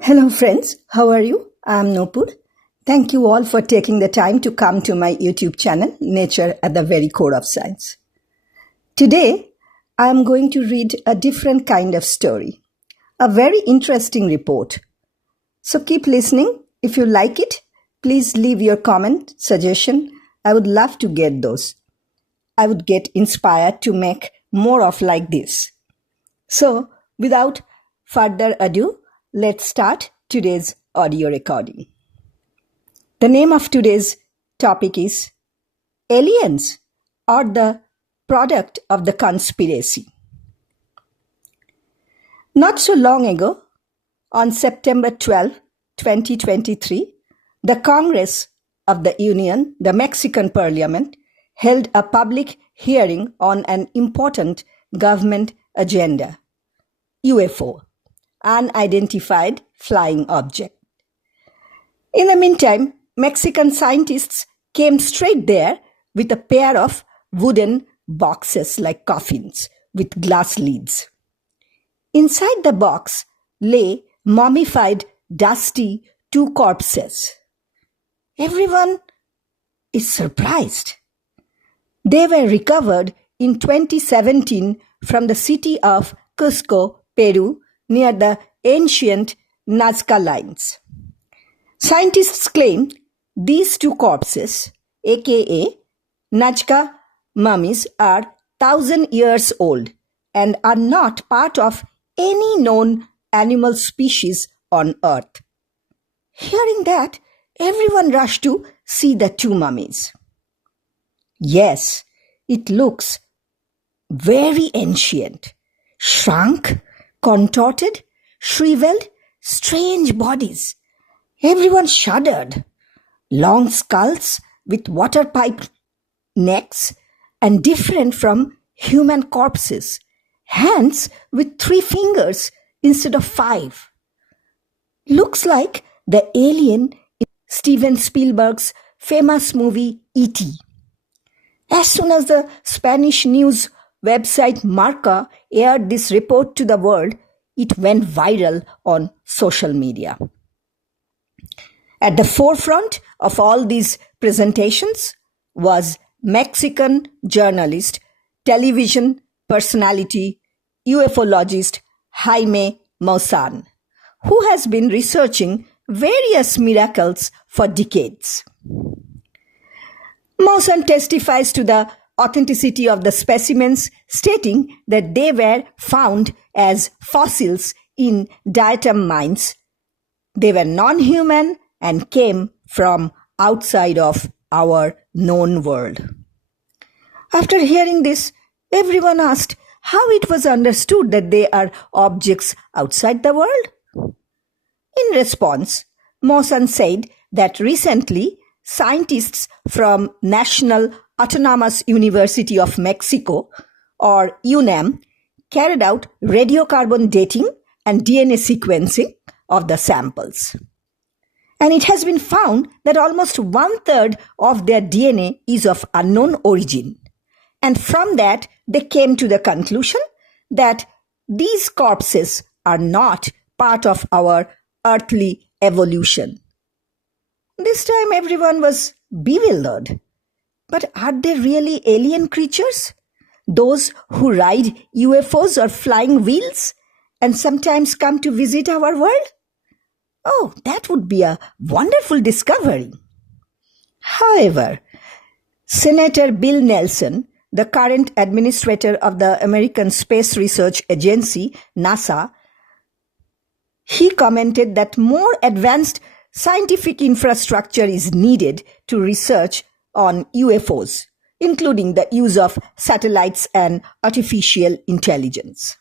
Hello friends, how are you? I am Nopur. Thank you all for taking the time to come to my YouTube channel, Nature at the Very Core of Science. Today, I am going to read a different kind of story, a very interesting report. So keep listening. If you like it, please leave your comment, suggestion. I would love to get those. I would get inspired to make more of like this. So, without further ado, let's start today's audio recording. The name of today's topic is Aliens or the Product of the Conspiracy. Not so long ago, on September 12, 2023, the Congress of the Union, the Mexican Parliament, held a public hearing on an important government agenda, UFO, Unidentified Flying Object. In the meantime, Mexican scientists came straight there with a pair of wooden boxes like coffins with glass lids. Inside the box lay mummified, dusty two corpses. Everyone is surprised. They were recovered in 2017 from the city of Cusco, Peru, near the ancient Nazca lines. Scientists claim these two corpses, aka Nazca mummies, are 1,000 years old and are not part of any known animal species on Earth. Hearing that, everyone rushed to see the two mummies. Yes, it looks very ancient, shrunk, contorted, shriveled, strange bodies. Everyone shuddered. Long skulls with water-pipe necks and different from human corpses. Hands with 3 fingers instead of 5. Looks like the alien in Steven Spielberg's famous movie E.T. As soon as the Spanish news website Marca aired this report to the world, it went viral on social media. At the forefront of all these presentations was Mexican journalist, television personality, ufologist Jaime Maussan, who has been researching various miracles for decades. Maussan testifies to the authenticity of the specimens, stating that they were found as fossils in diatom mines. They were non-human and came from outside of our known world. After hearing this, everyone asked how it was understood that they are objects outside the world. In response, Maussan said that recently scientists from National Autonomous University of Mexico, or UNAM, carried out radiocarbon dating and DNA sequencing of the samples. And it has been found that almost 1/3 of their DNA is of unknown origin. And from that, they came to the conclusion that these corpses are not part of our earthly evolution. This time everyone was bewildered. But are they really alien creatures? Those who ride UFOs or flying wheels and sometimes come to visit our world? Oh, that would be a wonderful discovery. However, Senator Bill Nelson, the current administrator of the American Space Research Agency, NASA, he commented that more advanced scientific infrastructure is needed to research on UFOs, including the use of satellites and artificial intelligence.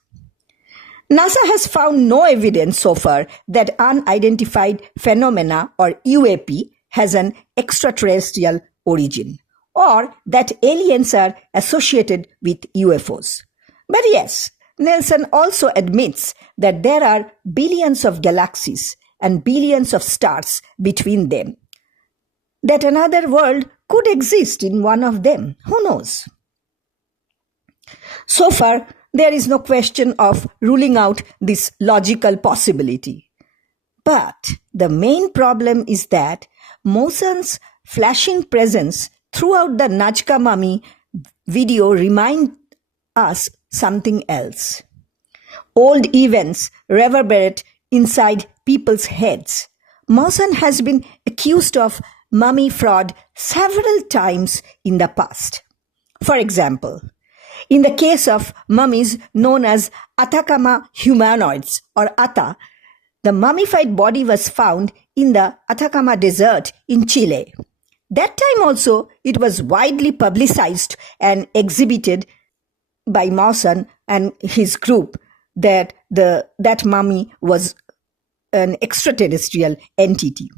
NASA has found no evidence so far that unidentified phenomena, or UAP, has an extraterrestrial origin, or that aliens are associated with UFOs. But yes, Nelson also admits that there are billions of galaxies and billions of stars between them, that another world could exist in one of them. Who knows? So far, there is no question of ruling out this logical possibility. But the main problem is that Moson's flashing presence throughout the Nazca mummy video remind us something else. Old events reverberate inside people's heads. Moson has been accused of mummy fraud several times in the past. For example, in the case of mummies known as Atacama humanoids or Ata, the mummified body was found in the Atacama Desert in Chile. That time also it was widely publicized and exhibited by Mawson and his group that that mummy was an extraterrestrial entity.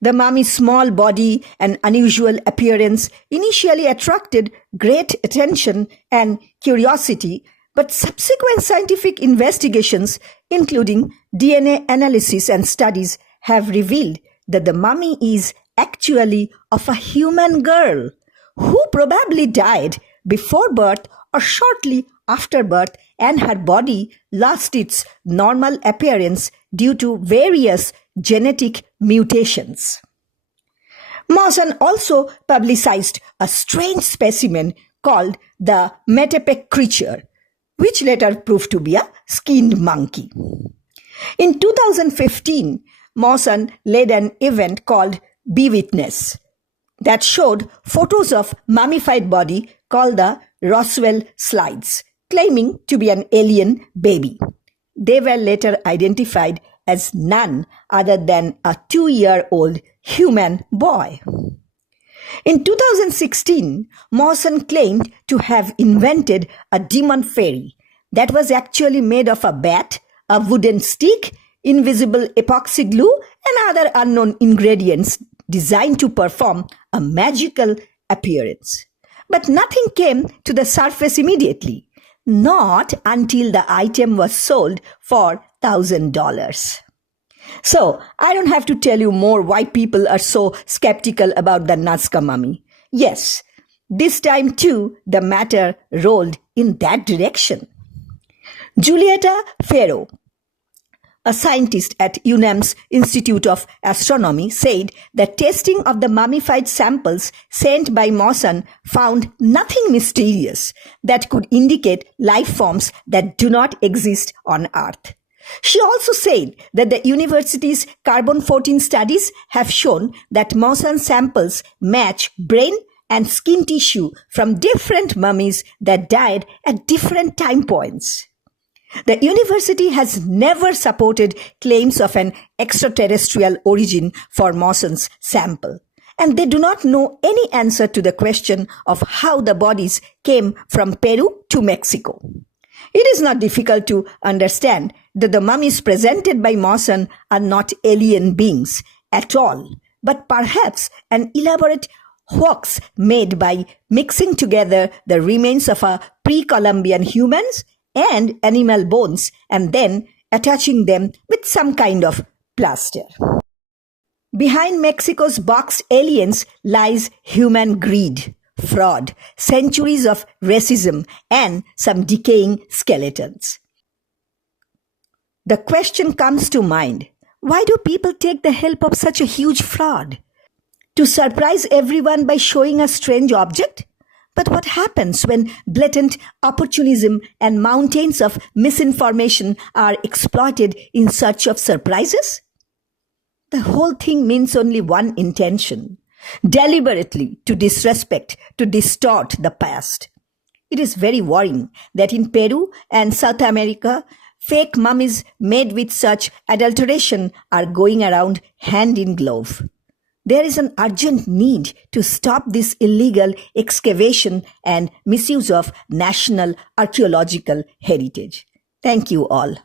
The mummy's small body and unusual appearance initially attracted great attention and curiosity, but subsequent scientific investigations, including DNA analysis and studies, have revealed that the mummy is actually of a human girl who probably died before birth or shortly after birth, and her body lost its normal appearance due to various genetic mutations. Mawson also publicized a strange specimen called the Metepec creature, which later proved to be a skinned monkey. In 2015, Mawson led an event called Be Witness that showed photos of mummified body called the Roswell slides, claiming to be an alien baby. They were later identified as none other than a 2-year-old human boy. In 2016, Mawson claimed to have invented a demon fairy that was actually made of a bat, a wooden stick, invisible epoxy glue, and other unknown ingredients designed to perform a magical appearance. But nothing came to the surface immediately, not until the item was sold for $1,000. So, I don't have to tell you more why people are so skeptical about the Nazca mummy. Yes, this time too, the matter rolled in that direction. Julieta Ferro, a scientist at UNAM's Institute of Astronomy, said that testing of the mummified samples sent by Mawson found nothing mysterious that could indicate life forms that do not exist on Earth. She also said that the university's carbon-14 studies have shown that Mawson samples match brain and skin tissue from different mummies that died at different time points. The university has never supported claims of an extraterrestrial origin for Mawson's sample, and they do not know any answer to the question of how the bodies came from Peru to Mexico. It is not difficult to understand that the mummies presented by Mawson are not alien beings at all, but perhaps an elaborate hoax made by mixing together the remains of a pre-Columbian humans and animal bones and then attaching them with some kind of plaster. Behind Mexico's boxed aliens lies human greed, fraud, centuries of racism, and some decaying skeletons. The question comes to mind, why do people take the help of such a huge fraud? To surprise everyone by showing a strange object? But what happens when blatant opportunism and mountains of misinformation are exploited in search of surprises? The whole thing means only one intention: deliberately to disrespect, to distort the past. It is very worrying that in Peru and South America, fake mummies made with such adulteration are going around hand in glove. There is an urgent need to stop this illegal excavation and misuse of national archaeological heritage. Thank you all.